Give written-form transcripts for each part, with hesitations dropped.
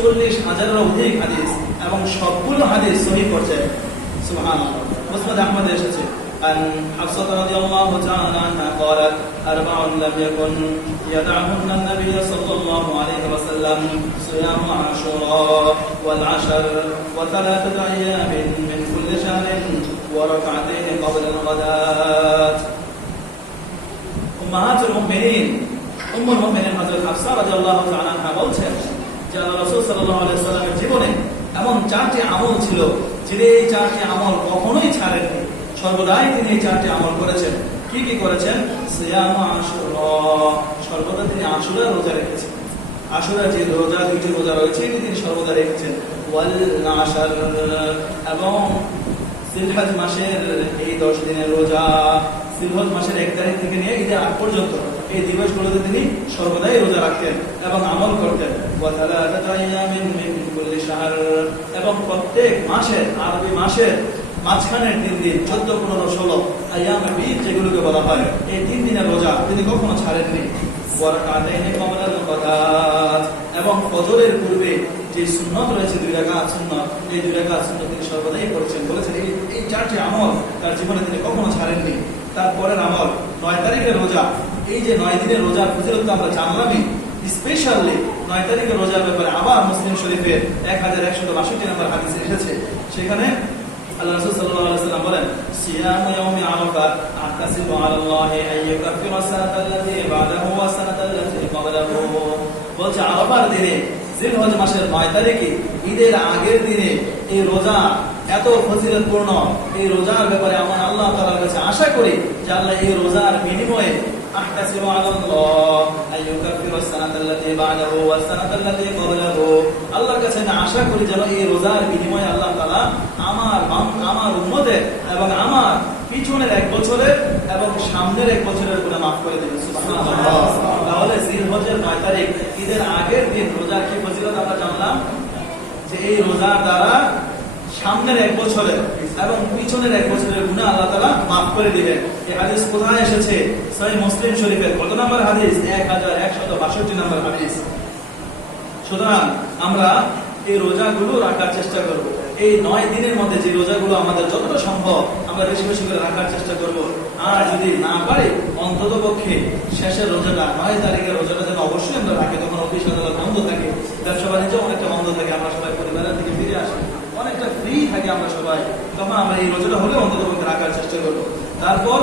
40,000-এরও অধিক হাদিস এবং সবগুলো হাদিস সহিহ পর্যায়ে। সুবহানাল্লাহ। মুসনাদ আহমদে এসেছে عن حفصة رضي الله تعالى عنها قالت: 4 لم يكن يدعهن النبي صلى الله عليه وسلم: صيام عاشوراء والعشر و3 أيام من كل شهر وركعتين قبل الغداة. أمهات المؤمنين أم المؤمنين حضرت حفصة رضي الله تعالى عنها বলছেন যে আল্লাহ রাসূল সাল্লাল্লাহু আলাইহি ওয়াসাল্লামের জীবনে এমন 4টি আমল ছিল যিনি এই 4টি আমল কখনোই ছাড়েননি, সর্বদাই তিনি এই 4টি আমল করেছেন। কি কি করেছেন? সিয়াম আশুরা, সর্বদা তিনি আশুরা রোজা রেখেছেন। আশুরা যে রোজা, 2টি রোজা রয়েছে তিনি সর্বদা রেখেছেন। ওয়াল আশর, এবং জিলহজ মাসের এই 10 দিনের রোজা, জিলহজ মাসের 1 তারিখ থেকে নিয়ে ঈদের আগ পর্যন্ত এই দিবসগুলোতে তিনি সর্বদাই রোজা রাখতেন এবং আমল করতেন। এবং প্রত্যেক মাসের, আরবি মাসের মাঝখানের 3 দিন 14, 15, 16 আইয়ামে বীজ যেগুলোকে বলা হয়, এই 3 দিনের রোজা তিনি কখনো ছাড়েননি। এবং ফজরের পূর্বে যে সুন্নত রয়েছে 2 রাকাত সুন্নত, এই 2 রাকাত সুন্নত তিনি সর্বদাই করছেন। বলেছেন এই 4টি আমল তার জীবনে তিনি কখনো ছাড়েননি। তারপরের আমল 9 তারিখের রোজা। এই যে 9 দিনের রোজার ফজিলত আমরা জানলামই, স্পেশালি 9 তারিখের রোজার ব্যাপারে আবার মুসলিম শরীফের 1162 নম্বর হাদিসে এসেছে। সেখানে আল্লাহ রাসূল সাল্লাল্লাহু আলাইহি ওয়াসাল্লাম বলেন: সিয়ামু ইয়াউমি আরাফা আহতাসিবু আলাল্লাহি আন ইউকাফিরা সানাতাল্লাতী বা'দাহু ওয়া সানাতাল্লাতী ক্বাবলাহু। বলছে আরাফার দিনে, জিলহজ মাসের 9 তারিখে, ঈদের আগের দিনে এই রোজা এত ফজিলতপূর্ণ। এই রোজার ব্যাপারে আমরা আল্লাহ তাআলার কাছে আশা করি যে আল্লাহ এই রোজার বিনিময়ে আহতাসিবু আলাল্লাহ আন ইউকাফিরা সানাতাল্লাতী বা'দাহু ওয়া সানাতাল্লাতী ক্বাবলাহু। আল্লাহর কাছে আমি আশা করি যেন এই রোজার বিনিময়ে আল্লাহ তাআলা আমার উম্মতের এবং আমার পিছনের 1 বছরের এবং সামনের 1 বছরের গুনাহ মাফ করে দিবেন। সুবহানাল্লাহ। তাহলে জিলহজের 9 তারিখ, ঈদের আগের দিন রোজার কি ফজিলত আমরা জানলাম যে এই রোজার দ্বারা সামনের 1 বছরের এবং পিছনের 1 বছরের গুনাহ আল্লাহ তাআলা মাফ করে দিবেন। এই হাদিস কোথায় এসেছে? সহিহ মুসলিম শরীফের কত নম্বর হাদিস? 1162 নম্বর হাদিস। সুতরাং আমরা এই রোজাগুলো রাখার চেষ্টা করব। এই 9 দিনের মধ্যে যে রোজাগুলো আমাদের যতটা সম্ভব আমরা বেশি বেশি করে রাখার চেষ্টা করব। আর যদি না পারি অন্তত পক্ষে শেষের রোজাটা, 9 তারিখের রোজাটা যেন অবশ্যই আমরা রাখি। তখন অফিস আদালত বন্ধ থাকে, ব্যবসা বাণিজ্য অনেকটা বন্ধ থাকে, আমরা সবাই পরিবারের থেকে ফিরে আসি, অনেকটা ফ্রি থাকি আমরা সবাই। তখন আমরা এই রোজাটা হলে অন্তত পক্ষে রাখার চেষ্টা করব। তারপর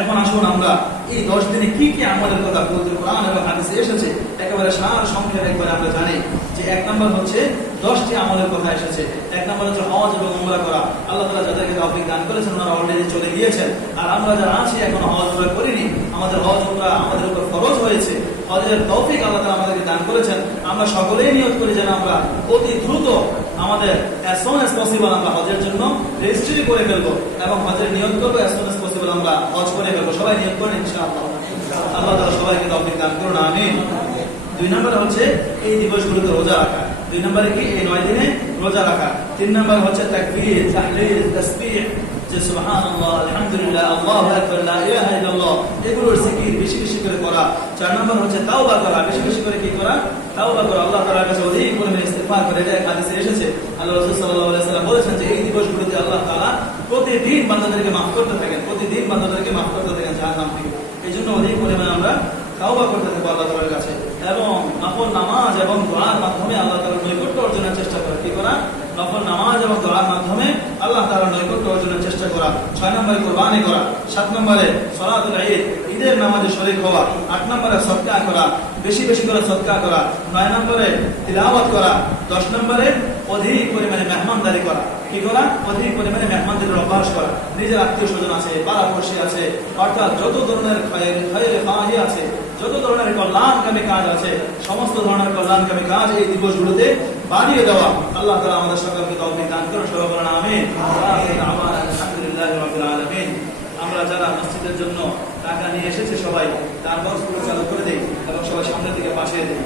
এখন আসুন আমরা এই 10 দিনে কি কি আমলের কথা পবিত্র কোরআন এবং হাদিসে এসেছে একেবারে সার সংক্ষেপে একবার আমরা জানি যে 1 নম্বর হচ্ছে 10টি আমলের কথা এসেছে। 1 নম্বর হচ্ছে হজ এবং উমরা করা। আল্লাহ তাআলা যাদেরকে তৌফিক দান করেছেন ওনারা অলরেডি চলে গিয়েছেন, আর আমরা যারা আছি এখনো হজ উমরা করিনি, আমাদের হজ উমরা আমাদের উপর ফরজ হয়েছে। হজের তৌফিক আল্লাহ তাআলা আমাদেরকে দান করেছেন। আমরা সকলেই নিয়ত করি যেন আমরা অতি দ্রুত আমাদের as soon as possible আমরা হজের জন্য রেজিস্ট্রি করে ফেলবো এবং হজের নিয়ত করবো, as soon as possible আমরা হজ করে ফেলবো। সবাই নিয়ত করেন ইনশাআল্লাহ। আল্লাহ তাআলা সবাইকে তৌফিক দান করুন, আমিন। 2 নম্বরে হচ্ছে এই দিবসগুলোতে রোজা রাখা। 2 নম্বরে কি? এই 9 দিনে রোজা রাখা। 3 নম্বর হচ্ছে তাকবীর, তাহলিল, তাসবিহ, যে সুবহানাল্লাহ, আলহামদুলিল্লাহ, আল্লাহু আকবার, লা ইলাহা ইল্লাল্লাহ, এগুলোর জিকির বেশি বেশি করে করা। 4 নম্বর হচ্ছে তাওবা করা, বেশি বেশি করে কি করা? তাওবা করা, আল্লাহ তাআলার কাছে অধিক পরিমাণে ইস্তিগফার করে। এটা হাদিসে এসেছে, আল্লাহ রাসূল সাল্লাল্লাহু আলাইহি ওয়াসাল্লাম বলেছেন যে এই দিবসগুলোতে আল্লাহ তাআলা প্রতিদিন বান্দাদেরকে মাফ করতে থাকেন, প্রতিদিন বান্দাদেরকে মাফ করতে থাকেন জাহান্নাম থেকে। এইজন্য অধিক পরিমাণে আমরা তাওবা করতে থাকবো আল্লাহ তাআলার কাছে এবং নফল নামাজ এবং দোয়ার মাধ্যমে আল্লাহ তাআলার নৈকট্য অর্জনের চেষ্টা করা। কি করা? নফল নামাজ এবং দোয়ার মাধ্যমে আল্লাহ তাআলার নৈকট্য অর্জনের চেষ্টা করা। 6 নম্বরে কুরবানি করা। 7 নম্বরে সালাতুল ঈদ, ঈদের নামাজে শরীক হওয়া। 8 নম্বরে সদকা করা, বেশি বেশি করে সদকা করা। 9 নম্বরে তিলাওয়াত করা। 10 নম্বরে অধিক পরিমাণে মেহমানদারি করা। কি করা? অধিক পরিমাণে মেহমানদারির অভ্যাস করা। নিজের আত্মীয় স্বজন আছে, পাড়াপড়শি আছে, অর্থাৎ যত ধরনের খায়রে ফাহি আছে, যত ধরনের কল্যাণকামী কাজ আছে, সমস্ত ধরনের কল্যাণকামী কাজ এই দিবসগুলোতে বাড়িয়ে দেওয়া। আল্লাহ তাআলা আমাদের সকলকে তৌফিক দান করুন, সবাই বলেন আমিন। আলহামদুলিল্লাহি রাব্বিল আলামিন। আমরা যারা মসজিদের জন্য টাকা নিয়ে এসেছে সবাই তার বক্সগুলো চালু করে দেই এবং সবাই সামনের দিকে পাঠিয়ে দেই।